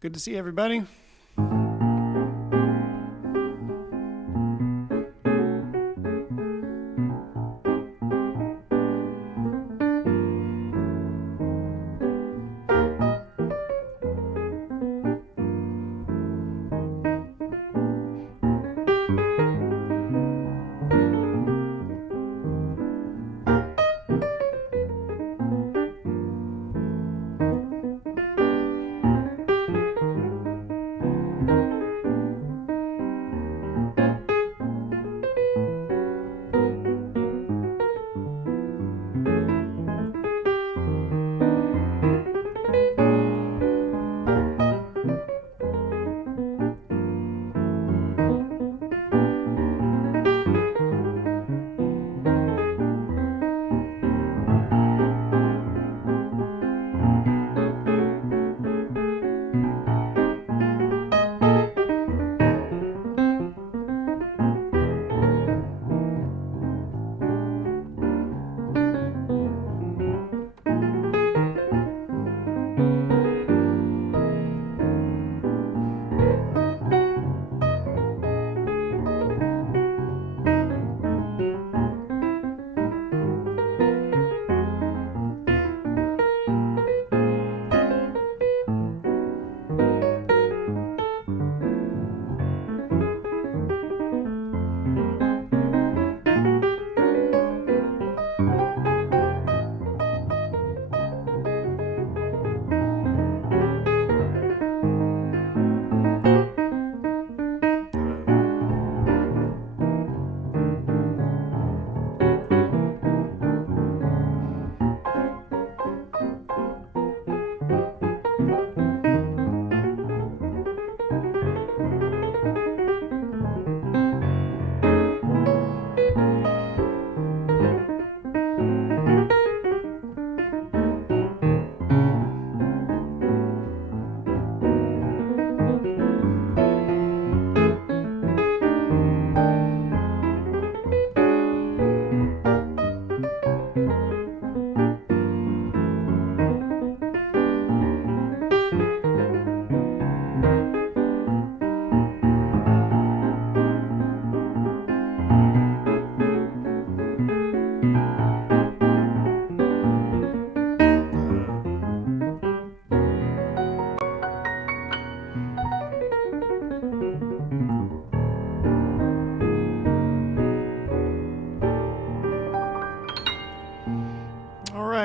Good to see everybody.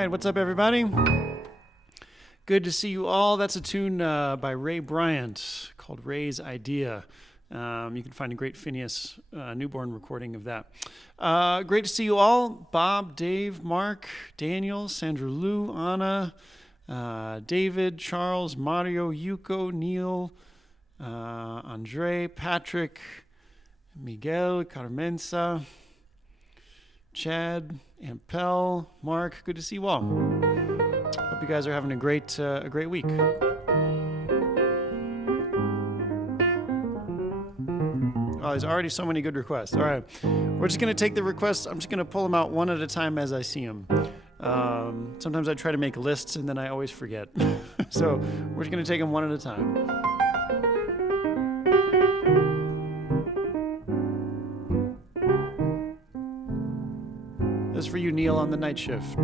What's up, everybody? Good to see you all. That's a tune by Ray Bryant called Ray's Idea. You can find a great Phineas Newborn recording of that. Great to see you all. Bob, Dave, Mark, Daniel, Sandra Lou, Anna, David, Charles, Mario, Yuko, Neil, Andre, Patrick, Miguel, Carmenza, Chad, Ampel, Mark. Good to see you all. Hope you guys are having a great week. Oh, there's already so many good requests. All right, we're just gonna take the requests. I'm just gonna pull them out one at a time as I see them. Sometimes I try to make lists and then I always forget. So we're just gonna take them one at a time. This is for you, Neil, on the night shift.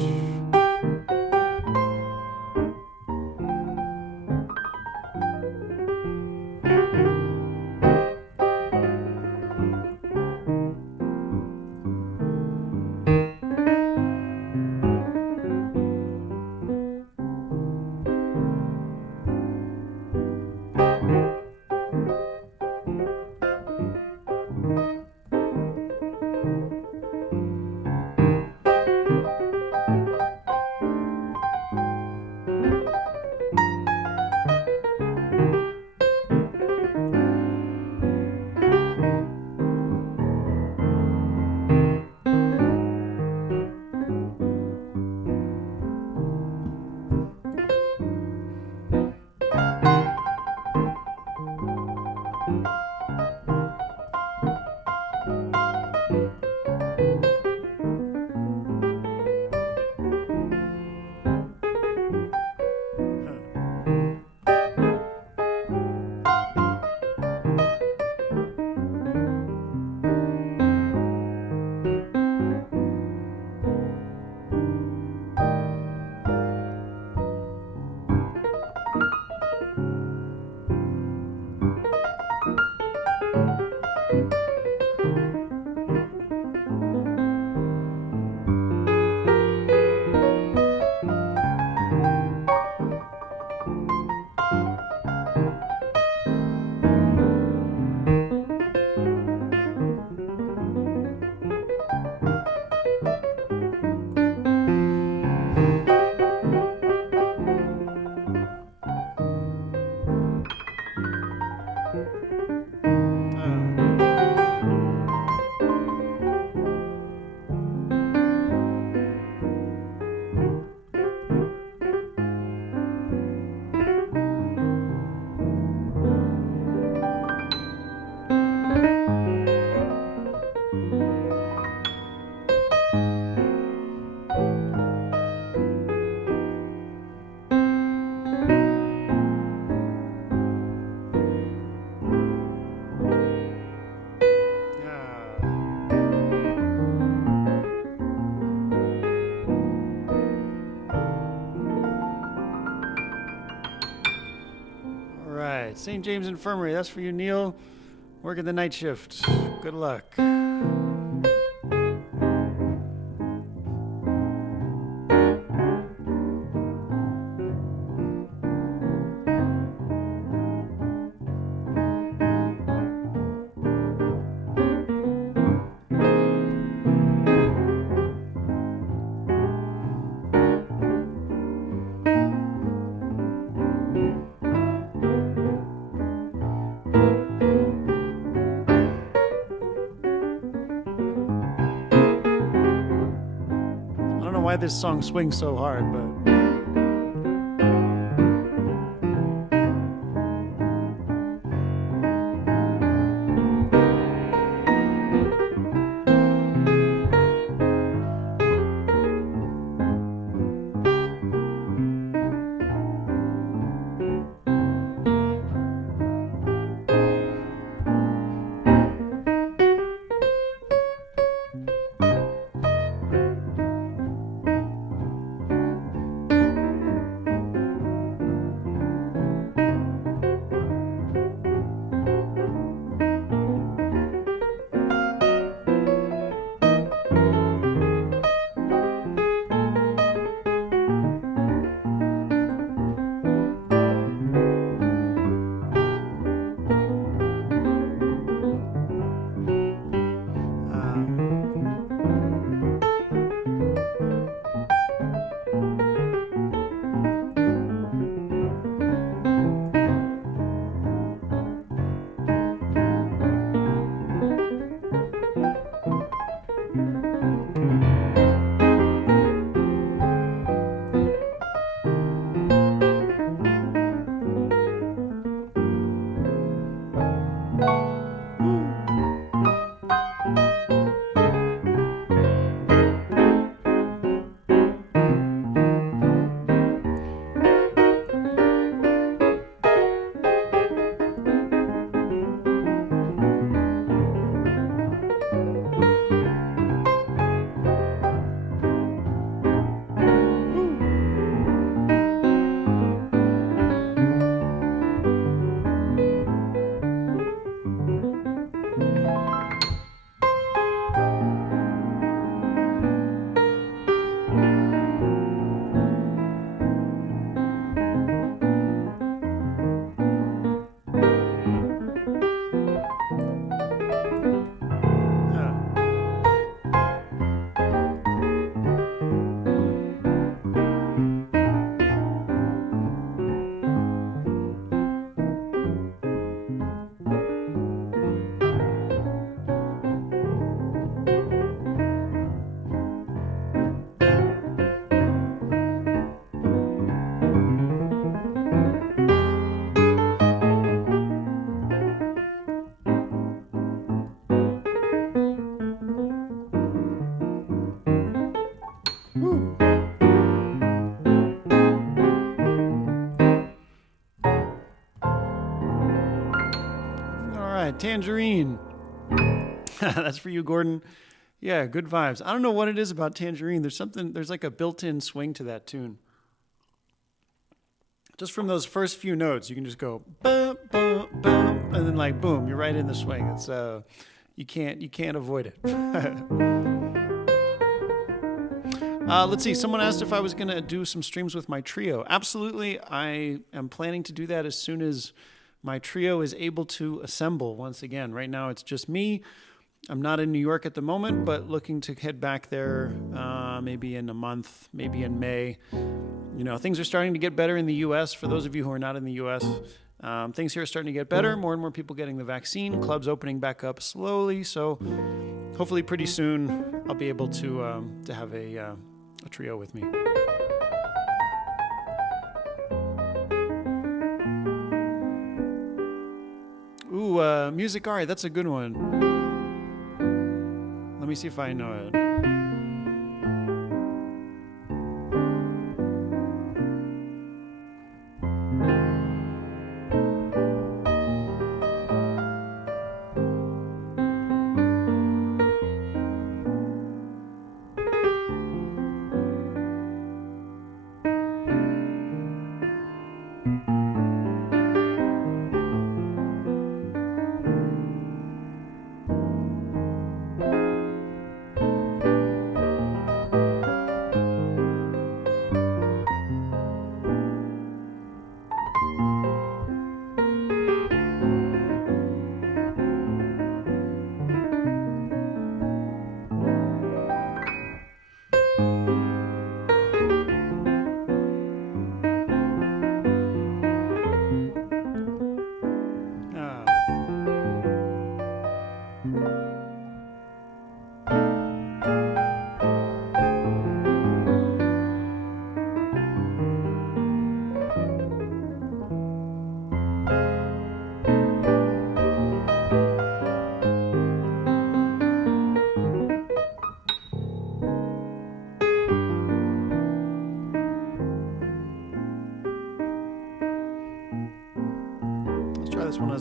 St. James Infirmary. That's for you, Neil. Working the night shift. Good luck. Why this song swings so hard, but Tangerine. That's for you, Gordon. Yeah, good vibes. I don't know what it is about Tangerine. There's like a built-in swing to that tune. Just from those first few notes, you can just go bum, bum, bum, and then like boom, you're right in the swing. It's you can't avoid it. Let's see. Someone asked if I was gonna do some streams with my trio. Absolutely, I am planning to do that as soon as my trio is able to assemble once again. Right now, it's just me. I'm not in New York at the moment, but looking to head back there maybe in a month, maybe in May. You know, things are starting to get better in the U.S. For those of you who are not in the U.S., things here are starting to get better. More and more people getting the vaccine. Clubs opening back up slowly. So hopefully pretty soon I'll be able to have a trio with me. Ooh, Music Ari, that's a good one. Let me see if I know it.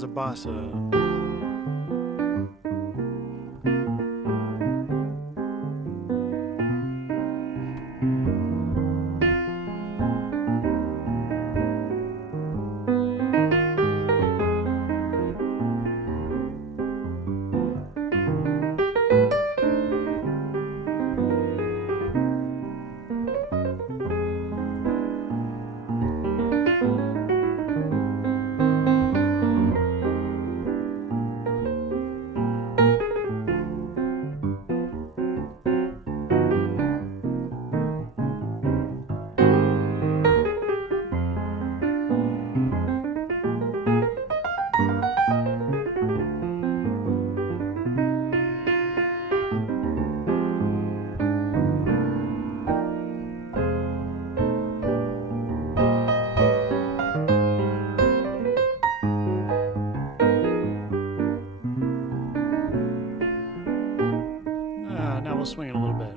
as a bossa. Now we'll swing it a little bit.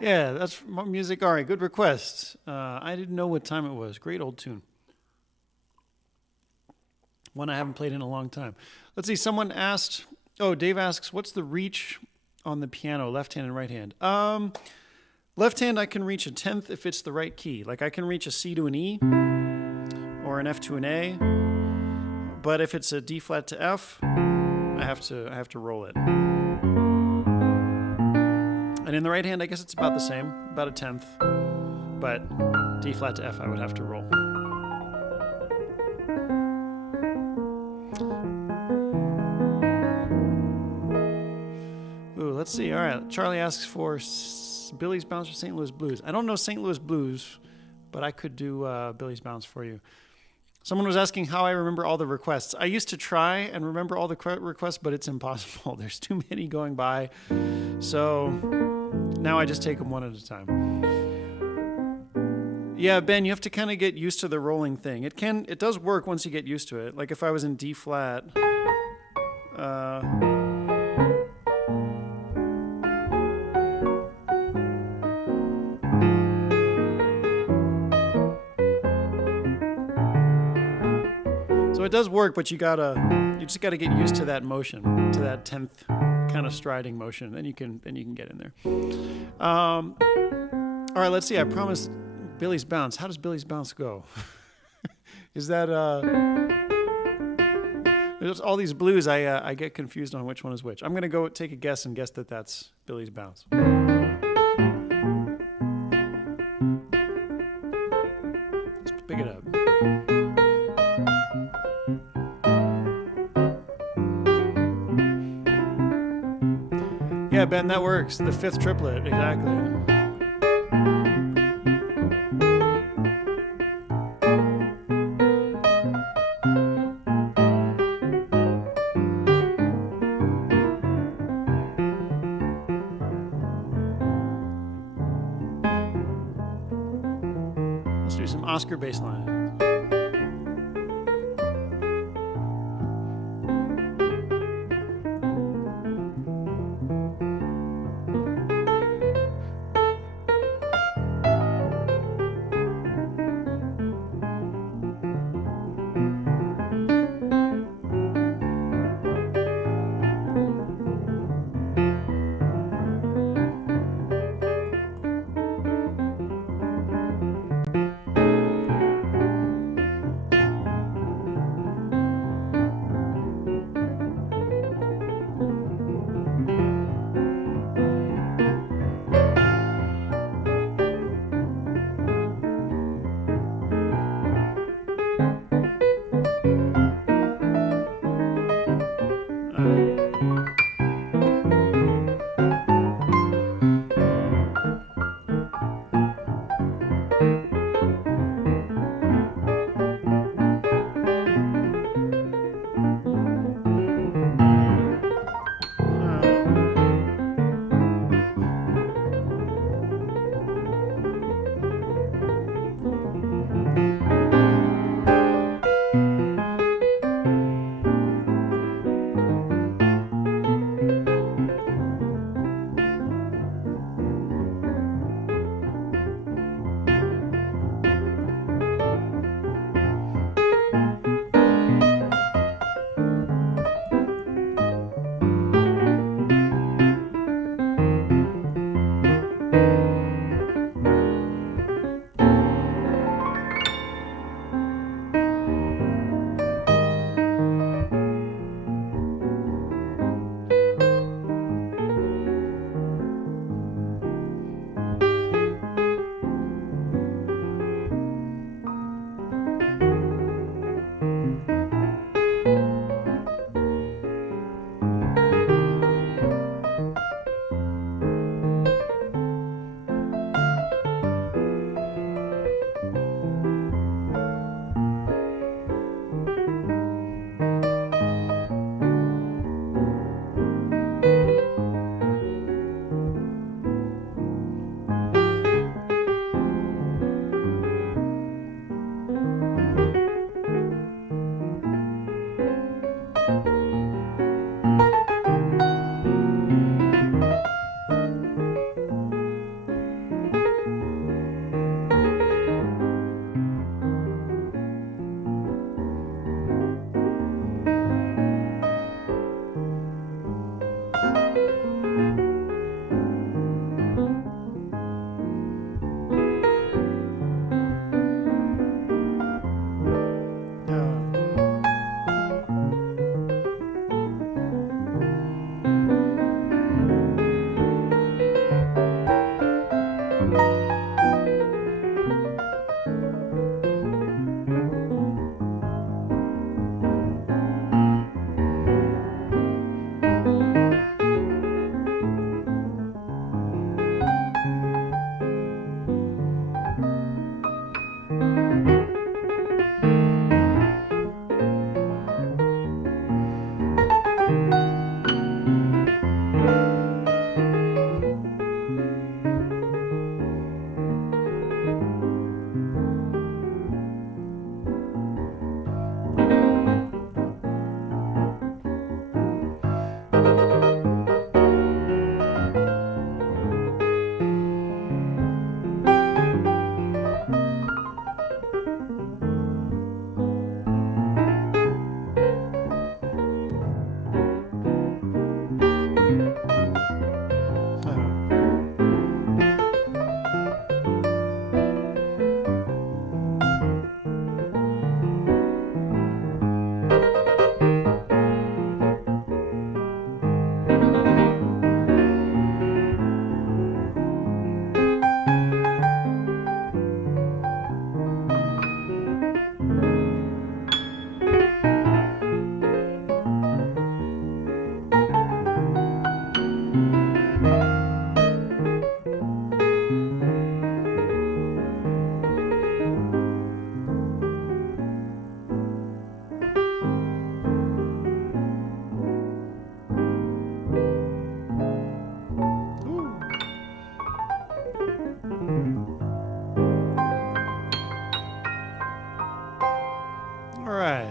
Yeah, that's more music. All right, good request. I didn't know what time it was. Great old tune. One I haven't played in a long time. Let's see, someone asked, Dave asks, what's the reach on the piano, left hand and right hand? Left hand, I can reach a 10th if it's the right key. Like I can reach a C to an E or an F to an A. But if it's a D flat to F, I have to roll it. And in the right hand, I guess it's about the same, about a 10th. But D flat to F, I would have to roll. Ooh, let's see. All right, Charlie asks for Billy's Bounce or St. Louis Blues. I don't know St. Louis Blues, but I could do Billy's Bounce for you. Someone was asking how I remember all the requests. I used to try and remember all the requests, but it's impossible. There's too many going by. So now I just take them one at a time. Yeah, Ben, you have to kind of get used to the rolling thing. It does work once you get used to it. Like if I was in D flat, so it does work, but you just gotta get used to that motion, to that 10th kind of striding motion. Then you can get in there. All right, let's see. I promised Billy's Bounce. How does Billy's Bounce go? Is that there's all these blues? I get confused on which one is which. I'm gonna go take a guess and guess that that's Billy's Bounce. Let's pick it up. Yeah, Ben, that works. The 5th triplet, exactly. Let's do some Oscar bass line.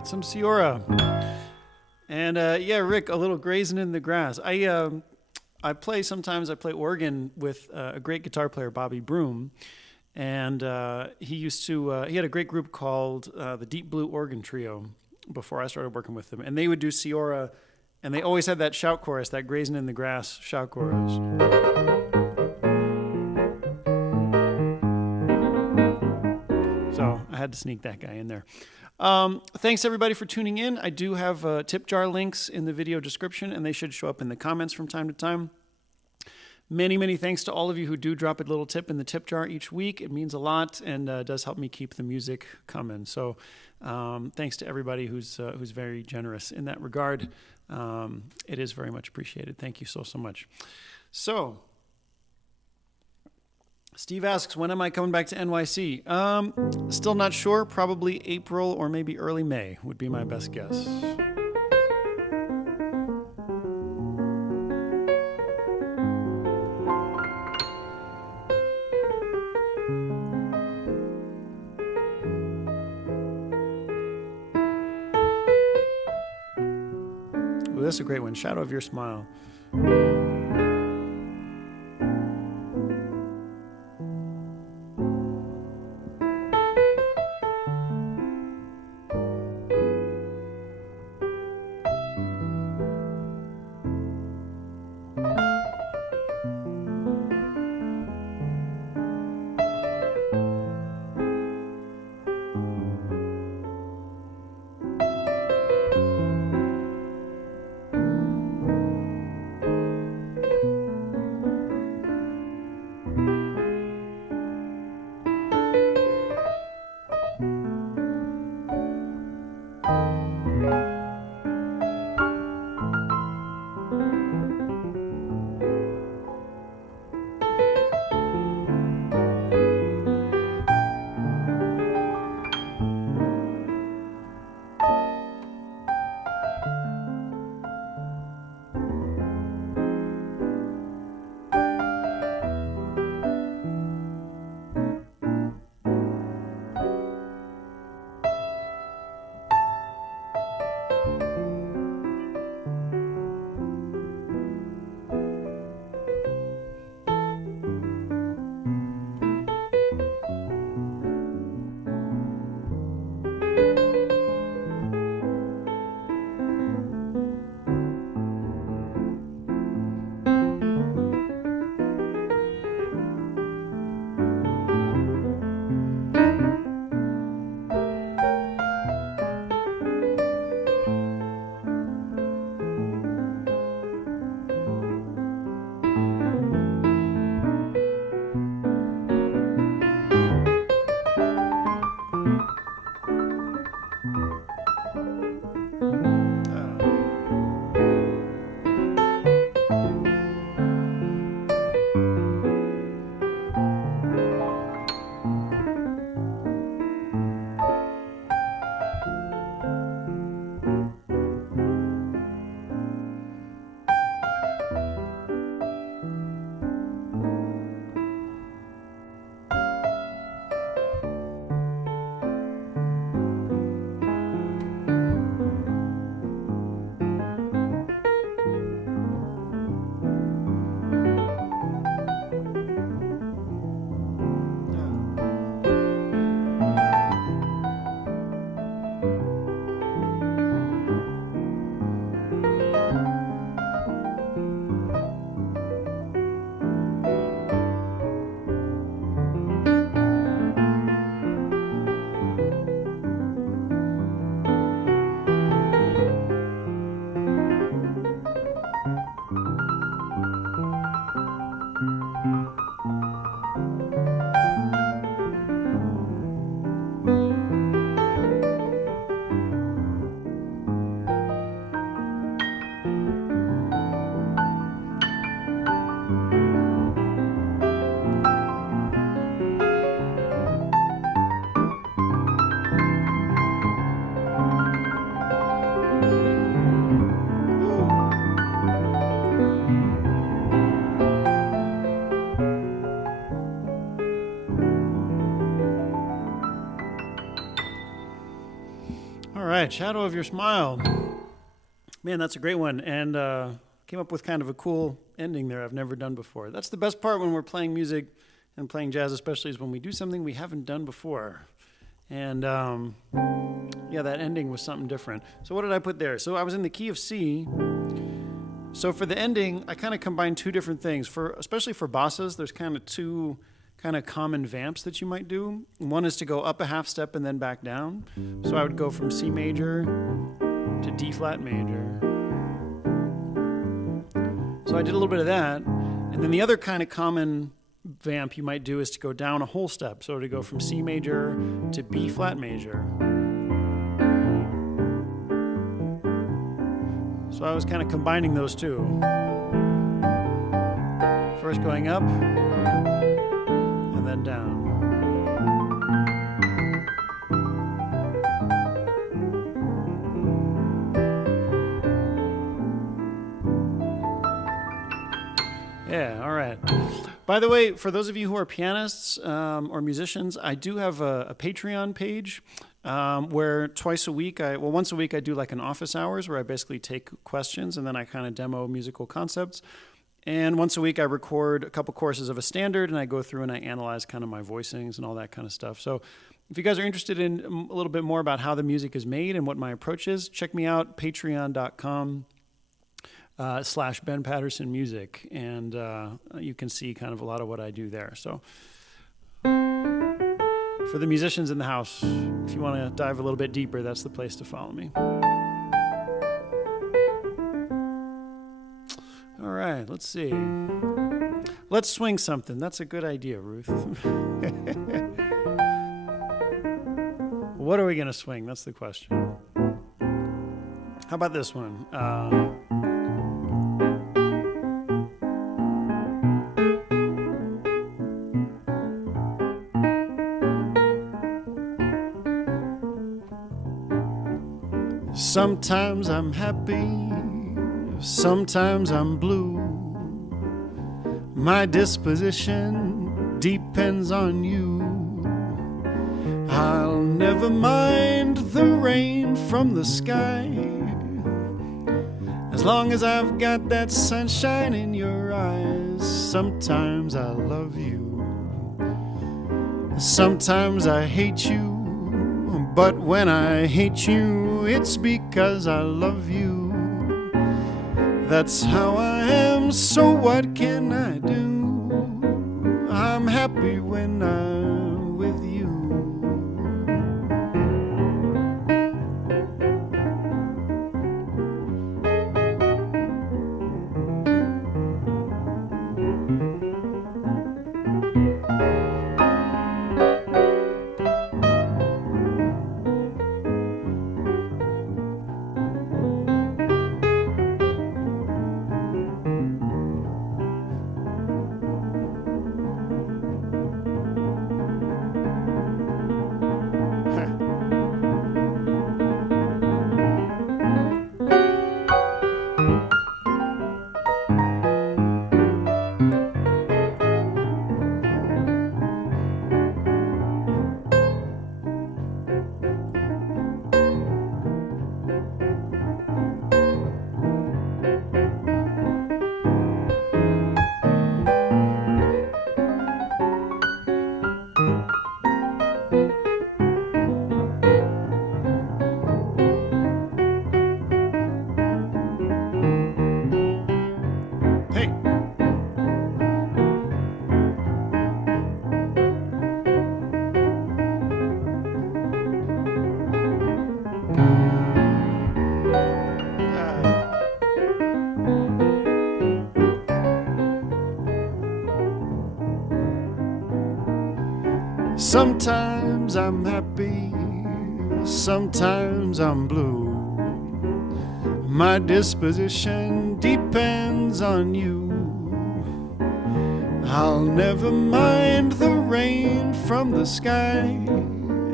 Some Ciora. And yeah, Rick, a little grazing in the grass. I play organ with a great guitar player, Bobby Broom. And he had a great group called the Deep Blue Organ Trio before I started working with them. And they would do Ciora, and they always had that shout chorus, that grazing in the grass shout chorus. So I had to sneak that guy in there. Thanks everybody for tuning in. I do have tip jar links in the video description, and they should show up in the comments from time to time. Many, many thanks to all of you who do drop a little tip in the tip jar each week. It means a lot and does help me keep the music coming. So thanks to everybody who's very generous in that regard. It is very much appreciated. Thank you so much. So Steve asks, when am I coming back to NYC? Still not sure. Probably April or maybe early May would be my best guess. Ooh, that's a great one. Shadow of Your Smile. right, Shadow of Your Smile. Man, that's a great one. And came up with kind of a cool ending there I've never done before. That's the best part when we're playing music and playing jazz especially, is when we do something we haven't done before. And yeah, that ending was something different. So what did I put there? So I was in the key of C. So for the ending, I kind of combined two different things. Especially for bosses, there's kind of two kind of common vamps that you might do. One is to go up a half step and then back down. So I would go from C major to D flat major. So I did a little bit of that. And then the other kind of common vamp you might do is to go down a whole step. So to go from C major to B flat major. So I was kind of combining those two. First going up, then down. Yeah, all right. By the way, for those of you who are pianists or musicians, I do have a Patreon page where once a week I do like an office hours where I basically take questions and then I kind of demo musical concepts. And once a week I record a couple courses of a standard and I go through and I analyze kind of my voicings and all that kind of stuff. So if you guys are interested in a little bit more about how the music is made and what my approach is, check me out, patreon.com. / Ben Paterson Music, and you can see kind of a lot of what I do there. So for the musicians in the house, if you want to dive a little bit deeper, that's the place to follow me. All right, let's see. Let's swing something. That's a good idea, Ruth. What are we going to swing? That's the question. How about this one? Sometimes I'm happy, sometimes I'm blue. My disposition depends on you. I'll never mind the rain from the sky, as long as I've got that sunshine in your eyes. Sometimes I love you, sometimes I hate you, but when I hate you, it's because I love you. That's how I am, so what can I do? I'm happy when I'm with you. Sometimes I'm happy, sometimes I'm blue. My disposition depends on you. I'll never mind the rain from the sky,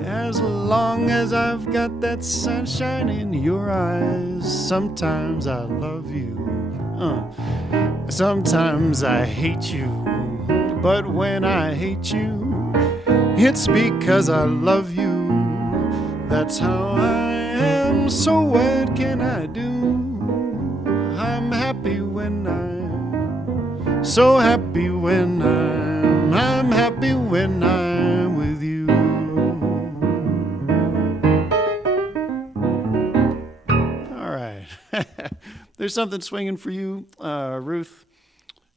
as long as I've got that sunshine in your eyes. Sometimes I love you, sometimes I hate you, but when I hate you, it's because I love you. That's how I am, so what can I do? I'm happy when I'm so happy when I'm happy when I'm with you. All right. There's something swinging for you, Ruth.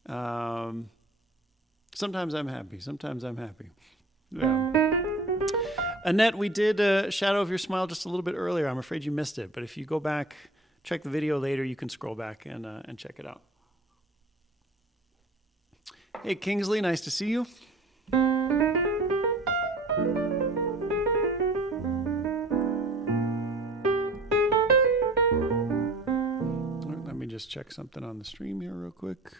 Sometimes I'm happy, sometimes I'm happy. Yeah. Annette, we did Shadow of Your Smile just a little bit earlier. I'm afraid you missed it, but if you go back, check the video later, you can scroll back and check it out. Hey, Kingsley, nice to see you. Let me just check something on the stream here real quick.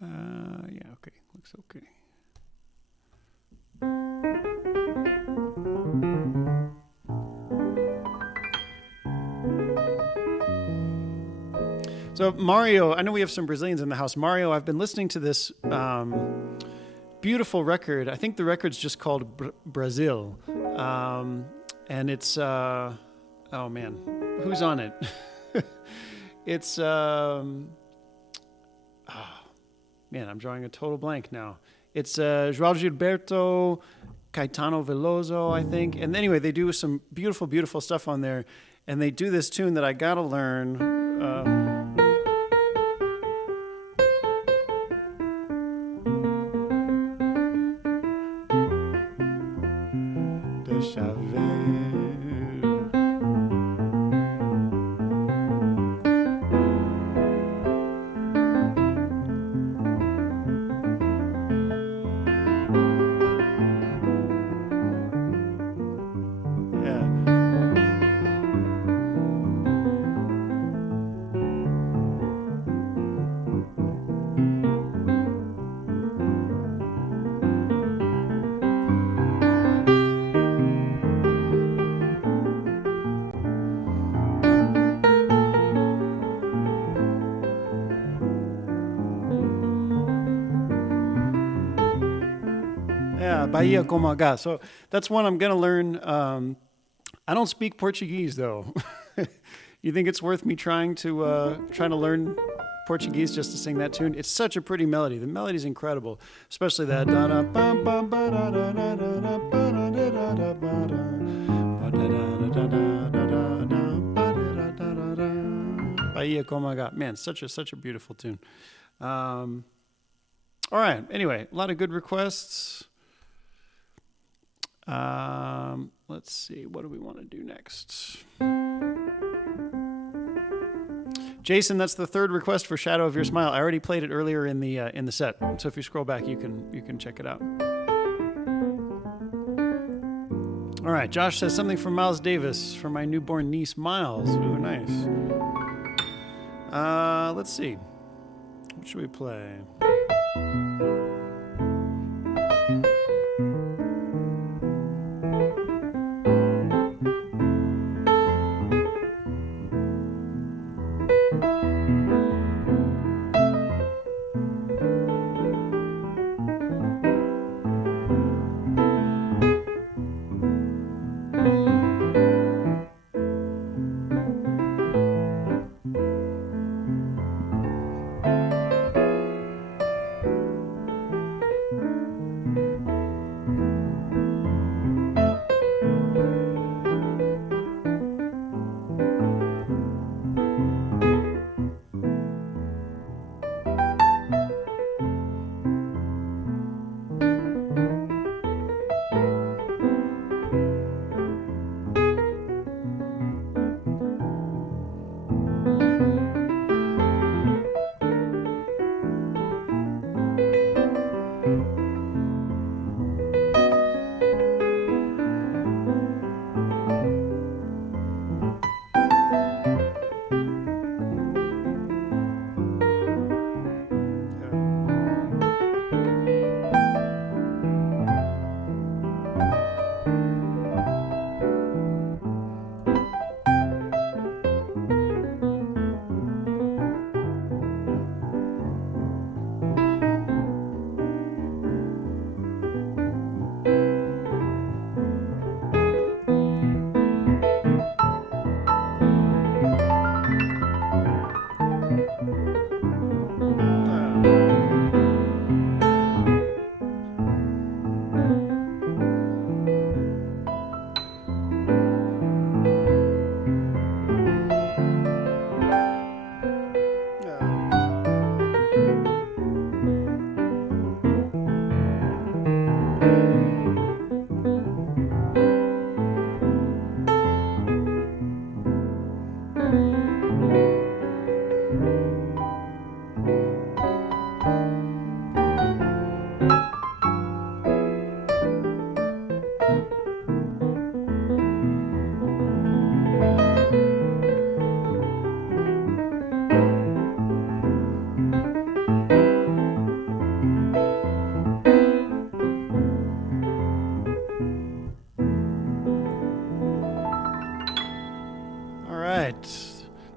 Yeah, okay, looks okay. So Mario, I know we have some Brazilians in the house. Mario, I've been listening to this beautiful record. I think the record's just called Brazil. And it's, oh man, who's on it? It's, man, I'm drawing a total blank now. It's João Gilberto, Caetano Veloso, I think. And anyway, they do some beautiful, beautiful stuff on there. And they do this tune that I gotta learn. Deixa ver. Bahia como H. So that's one I'm going to learn. I don't speak Portuguese, though. You think it's worth me trying to learn Portuguese just to sing that tune? It's such a pretty melody. The melody's incredible, especially that. Bahia como H. Man, such a beautiful tune. All right. Anyway, a lot of good requests. Let's see. What do we want to do next? Jason, that's the third request for Shadow of Your Smile. I already played it earlier in the set. So if you scroll back, you can check it out. All right. Josh says something from Miles Davis for my newborn niece, Miles. Ooh, nice. Let's see. What should we play?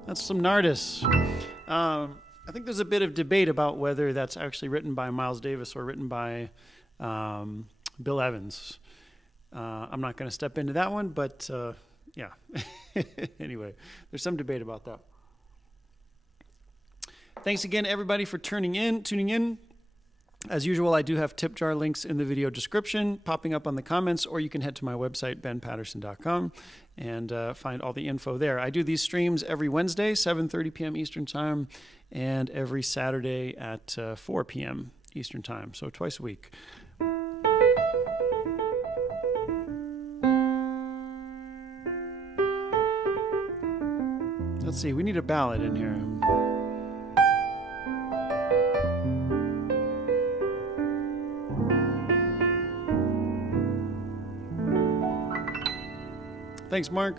That's some Nardis. I think there's a bit of debate about whether that's actually written by Miles Davis or written by Bill Evans. I'm not going to step into that one, but yeah. Anyway, there's some debate about that. Thanks again, everybody, for tuning in. As usual, I do have tip jar links in the video description popping up on the comments, or you can head to my website, benpaterson.com, and find all the info there. I do these streams every Wednesday, 7:30 p.m. Eastern Time, and every Saturday at 4 p.m. Eastern Time, so twice a week. Let's see, we need a ballad in here. Thanks, Mark.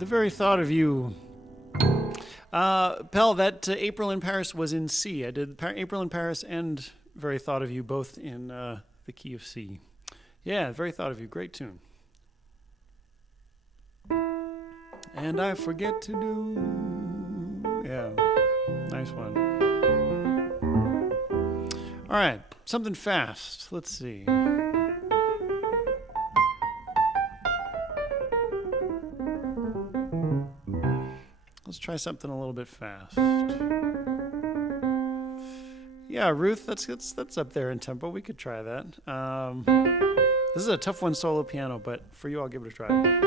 the very thought of you. Pell, that April in Paris was in C. I did April in Paris and Very Thought of You both in the key of C. Yeah, Very Thought of You. Great tune. And I Forget to Do. Yeah, nice one. All right, something fast. Let's see. Let's try something a little bit fast. Yeah, Ruth, that's up there in tempo. We could try that. This is a tough one solo piano, but for you, I'll give it a try.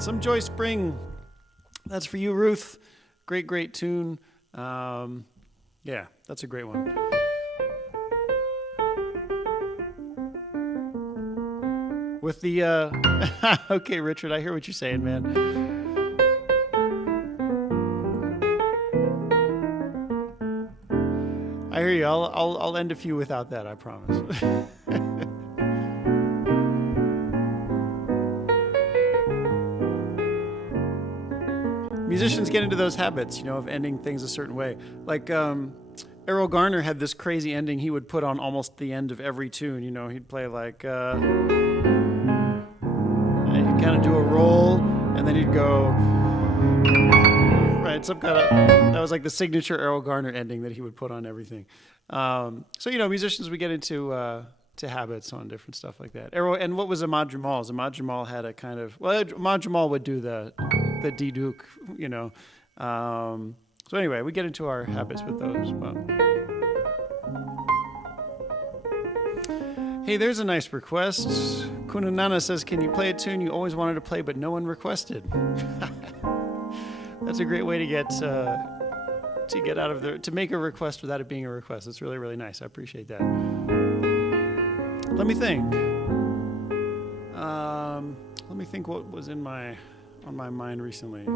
Some Joy Spring. That's for you, Ruth. Great tune. Yeah, that's a great one. With the, okay, Richard, I hear what you're saying, man. I hear you. I'll end a few without that, I promise. Musicians get into those habits, of ending things a certain way. Like Errol Garner had this crazy ending he would put on almost the end of every tune. He'd play like, he'd kind of do a roll, and then he'd go, right, some kind of, that was like the signature Errol Garner ending that he would put on everything. So, musicians, we get into to habits on different stuff like that. And what was Ahmad Jamal? Ahmad Jamal had a kind of, Ahmad Jamal would do the D-Duke, So anyway, we get into our habits with those. But. Hey, there's a nice request. Kunanana says, can you play a tune you always wanted to play but no one requested? That's a great way to get to get out of there, to make a request without it being a request. It's really, really nice. I appreciate that. Let me think. Let me think what was on my mind recently.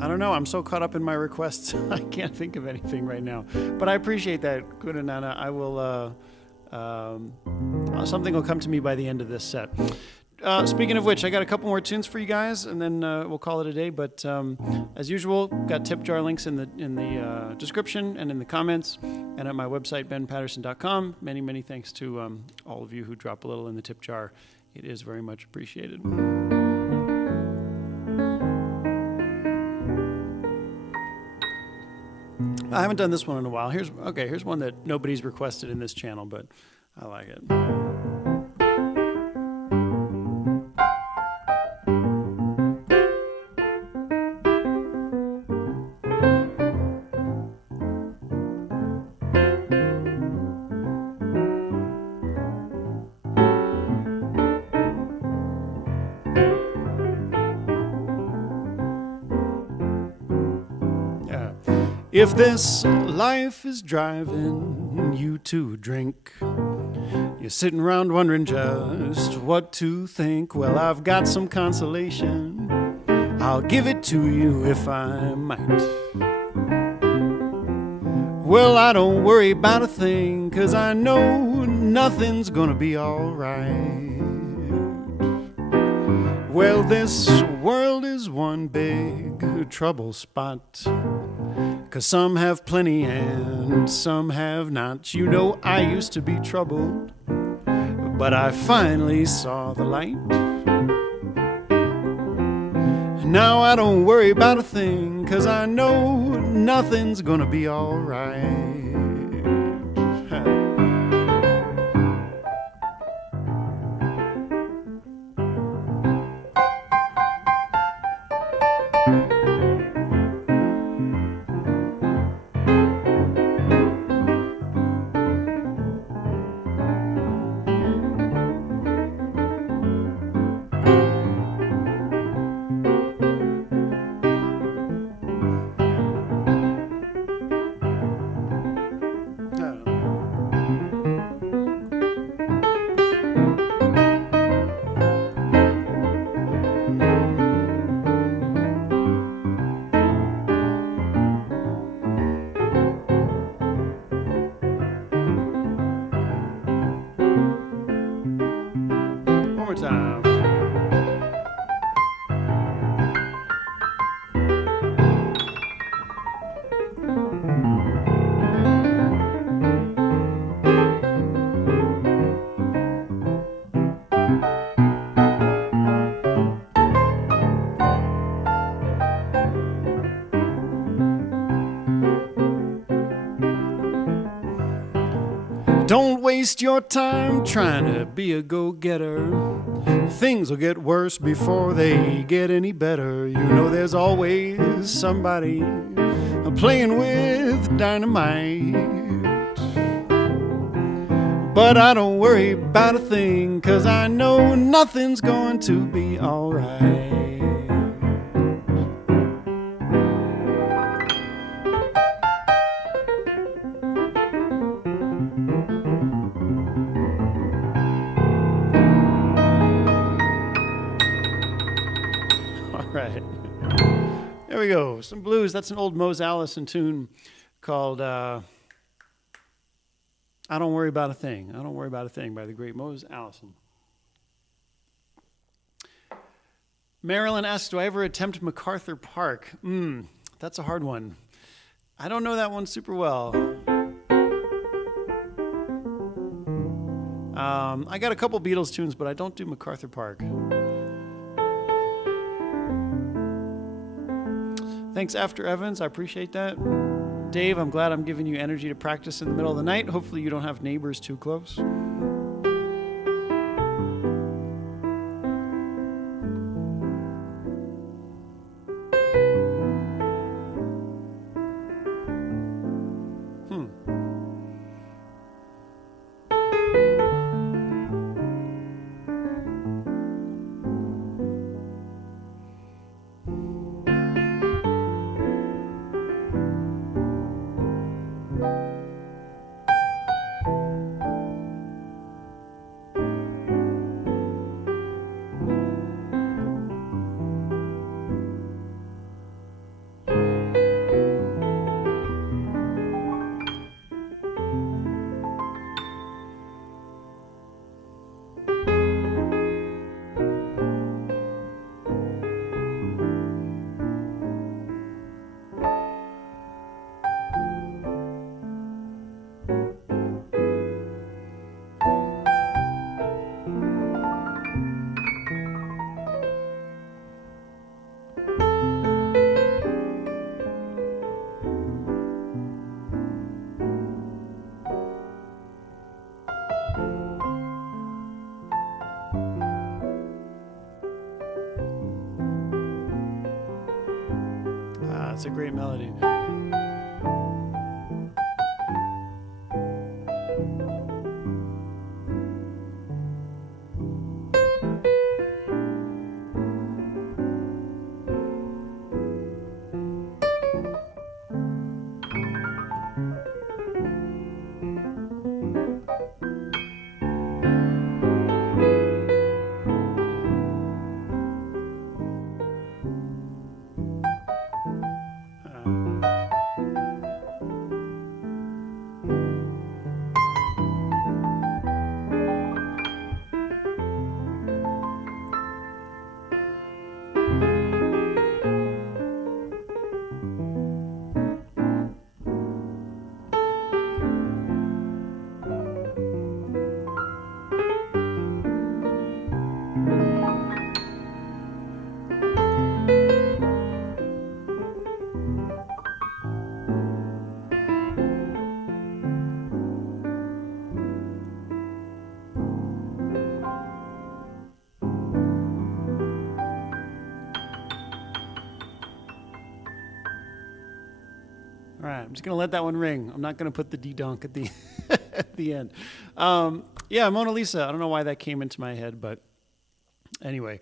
I don't know. I'm so caught up in my requests, I can't think of anything right now. But I appreciate that, Gunanana. I will. Something will come to me by the end of this set. Speaking of which, I got a couple more tunes for you guys, and then we'll call it a day. But as usual, got tip jar links in the description and in the comments, and at my website benpaterson.com. Many, many thanks to all of you who drop a little in the tip jar. It is very much appreciated. I haven't done this one in a while. Here's one that nobody's requested in this channel, but I like it. If this life is driving you to drink, you're sitting around wondering just what to think. Well, I've got some consolation. I'll give it to you if I might. Well, I don't worry about a thing, 'cause I know nothing's gonna be alright. Well, this world is one big trouble spot, 'cause some have plenty and some have not. You know, I used to be troubled, but I finally saw the light. Now I don't worry about a thing, 'cause I know nothing's gonna be alright. Don't waste your time trying to be a go-getter. Things will get worse before they get any better. You know there's always somebody playing with dynamite. But I don't worry about a thing, 'cause I know nothing's going to be alright. Right. There we go. Some blues. That's an old Mose Allison tune called I Don't Worry About a Thing. I Don't Worry About a Thing by the great Mose Allison. Marilyn asks, do I ever attempt MacArthur Park? That's a hard one. I don't know that one super well. I got a couple Beatles tunes, but I don't do MacArthur Park. Thanks, After Evans. I appreciate that. Dave, I'm glad I'm giving you energy to practice in the middle of the night. Hopefully you don't have neighbors too close. It's a great melody. All right, I'm just going to let that one ring. I'm not going to put the D-donk at the at the end. Yeah, Mona Lisa. I don't know why that came into my head, but anyway.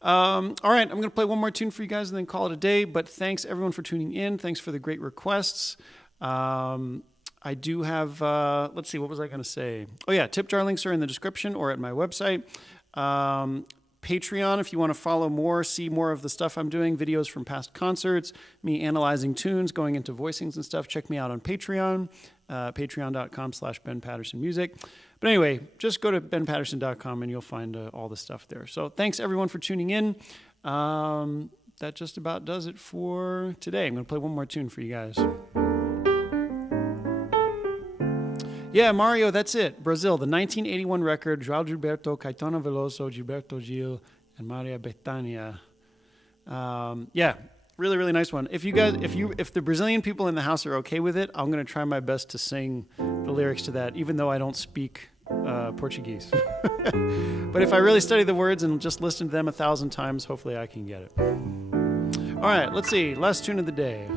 All right, I'm going to play one more tune for you guys and then call it a day. But thanks, everyone, for tuning in. Thanks for the great requests. I do have, let's see, what was I going to say? Oh, yeah, tip jar links are in the description or at my website. Patreon, if you want to follow more, see more of the stuff I'm doing, videos from past concerts, me analyzing tunes, going into voicings and stuff, check me out on Patreon, patreon.com/Ben Paterson Music. But anyway, just go to benpaterson.com and you'll find all the stuff there. So thanks, everyone, for tuning in. That just about does it for today. I'm going to play one more tune for you guys. Yeah, Mario, that's it. Brazil, the 1981 record, João Gilberto, Caetano Veloso, Gilberto Gil, and Maria Bethânia. Yeah, really, really nice one. If the Brazilian people in the house are okay with it, I'm going to try my best to sing the lyrics to that, even though I don't speak Portuguese. But if I really study the words and just listen to them 1,000 times, hopefully I can get it. All right, let's see. Last tune of the day.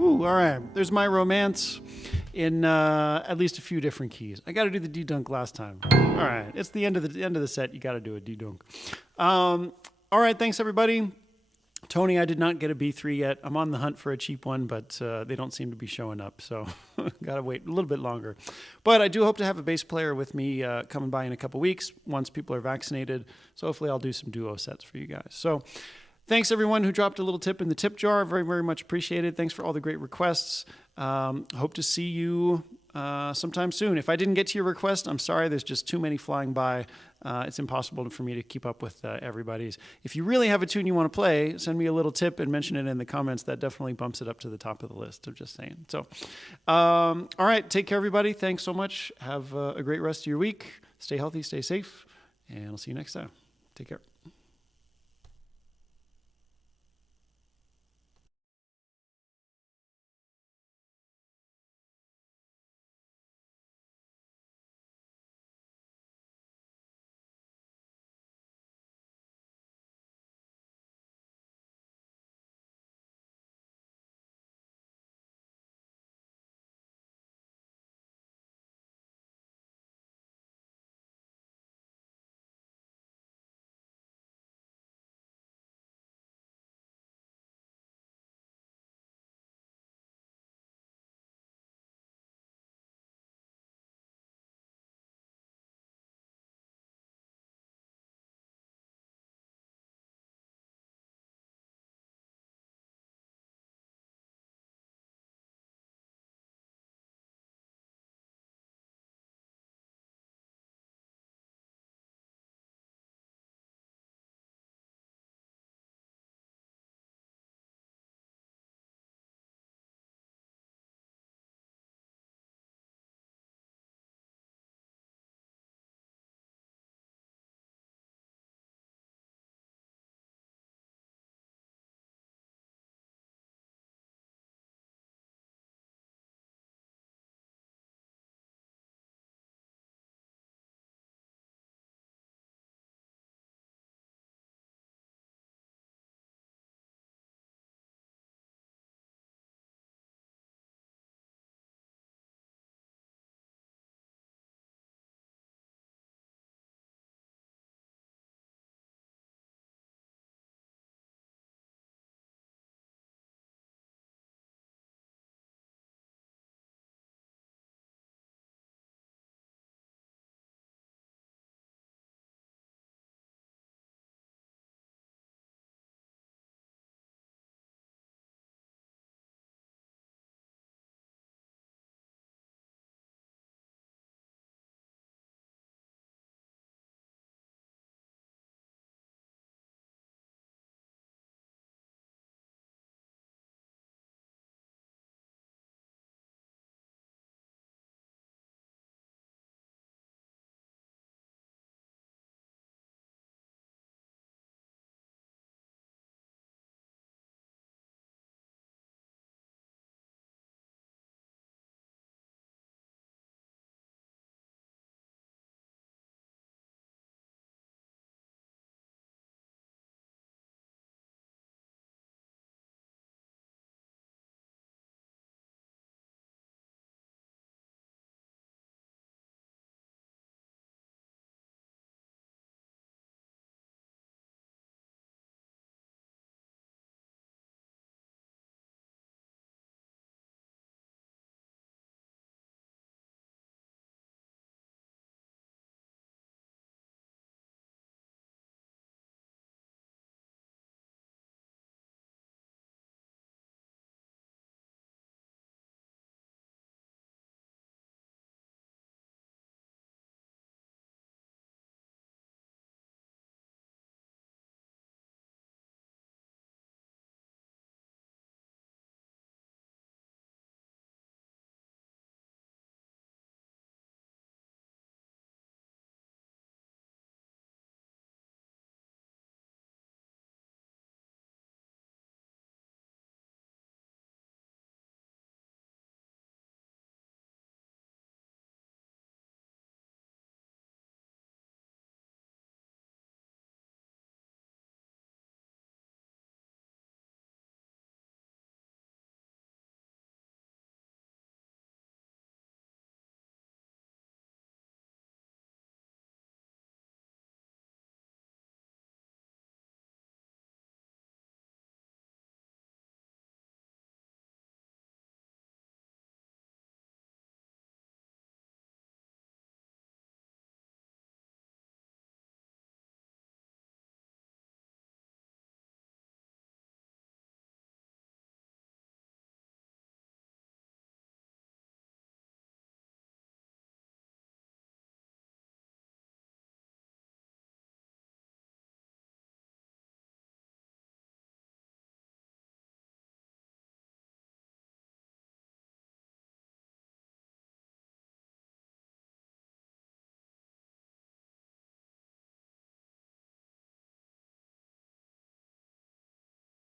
Ooh, all right. There's My Romance in at least a few different keys. I got to do the D-dunk last time. All right. It's the end of the set. You got to do a D-dunk. All right. Thanks, everybody. Tony, I did not get a B3 yet. I'm on the hunt for a cheap one, but they don't seem to be showing up, so got to wait a little bit longer. But I do hope to have a bass player with me coming by in a couple weeks once people are vaccinated. So hopefully I'll do some duo sets for you guys. So thanks, everyone who dropped a little tip in the tip jar. Very, very much appreciated. Thanks for all the great requests. Hope to see you sometime soon. If I didn't get to your request, I'm sorry. There's just too many flying by. It's impossible for me to keep up with everybody's. If you really have a tune you want to play, send me a little tip and mention it in the comments. That definitely bumps it up to the top of the list. I'm just saying. So, all right. Take care, everybody. Thanks so much. Have a great rest of your week. Stay healthy, stay safe, and I'll see you next time. Take care.